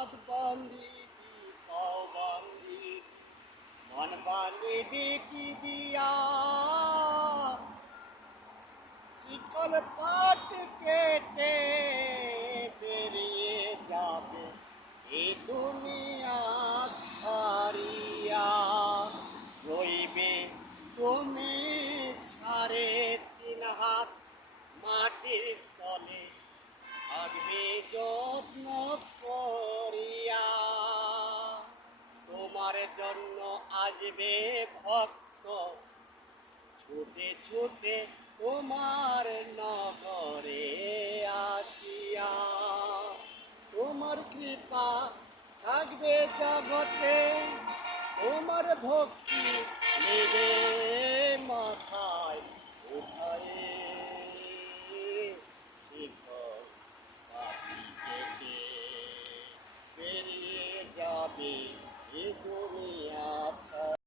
হাত বান্ধিবি, পাও বান্ধিবি, মন বান্ধিবি কি দিয়া? শিকল পাট কেটে বেরিয়ে যাবে এ দুনিয়া ছাড়িয়া। রইবে তুমি 3.5 হাত মাটির তলে, থাকবে যত্ন করিয়া। তোমার জন্য আসবে ভক্ত ছুটে ছুটে তোমার নগরে আসিয়া। তোমার কৃপা থাকবে জগতে, তোমার ভক্তি নেবে মাথায় উঠায়। শিকল পাখি কেটে বেরিয়ে যাবে এ